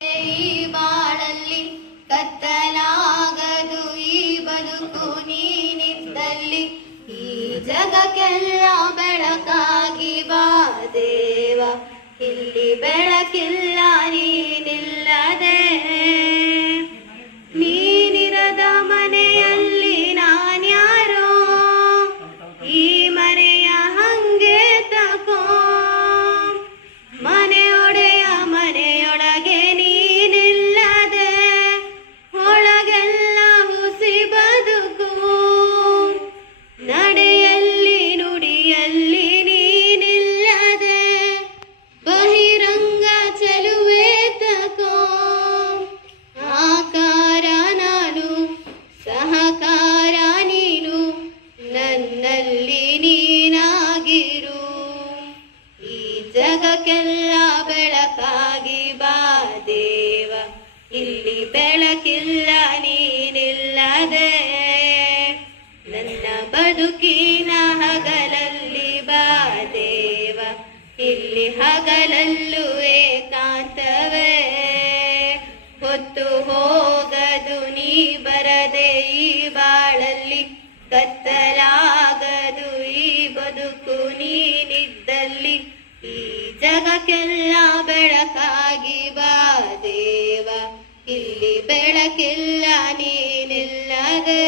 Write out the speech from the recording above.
ಈ ಬಾಳಲ್ಲಿ ಕತ್ತಲಾಗದು ಈ ಬದುಕು ನೀನಿದ್ದಲ್ಲಿ, ಈ ಜಗಕ್ಕೆಲ್ಲ ಬೆಳಕಾಗಿ ಬಾ ದೇವ, ಇಲ್ಲಿ ಬೆಳಕಿಲ್ಲ ನೀನಿಲ್ಲದೆ. ನೀನಿರದ ಮನೆಯಲ್ಲಿ ನಾನ್ಯಾರೋ, ಈ ಮನೆಯ ಹಂಗೆ ತಕೋ. ಮನೆಯೊಡೆಯ ಮನೆಯೊಳಗೆ ನೀನಿಲ್ಲದೆ, ಒಳಗೆಲ್ಲ ಹುಸಿ ಬದುಕು. ನಡೆಯಲ್ಲಿ ನುಡಿಯಲ್ಲಿ ನೀನಿಲ್ಲದೆ, ಬಹಿರಂಗ ಚೆಲುವೆ ತಕೋ. ಆಕಾರ ನಾನು, ಸಹಕಾರ ನೀನು, ನನ್ನಲ್ಲಿ ನೀನಾಗಿರು. ಈ ಜಗಕ್ಕೆಲ್ಲ ಬೆಳಕಾಗಿ ಬಾ ದೇವ, ಇಲ್ಲಿ ಬೆಳಕಿಲ್ಲ ನೀನಿಲ್ಲದೆ. ನನ್ನ ಬದುಕಿನ ಹಗಲಲ್ಲಿ ಬಾ ದೇವ, ಇಲ್ಲಿ ಹಗಲಲ್ಲೂ ಏಕಾಂತವೇ. ಹೊತ್ತು ಹೋಗದು ನೀ ಬರದೆ ಈ ಬಾಳಲ್ಲಿ, ಕತ್ತಲಾಗದು ಈ ಬದುಕು ನೀನಿದ್ದಲ್ಲಿ. ಈ ಜಗಕ್ಕೆಲ್ಲ ಬೆಳಕಾಗಿ ಬಾ ದೇವ, ಇಲ್ಲಿ ಬೆಳಕಿಲ್ಲ ನೀನಿಲ್ಲದೆ.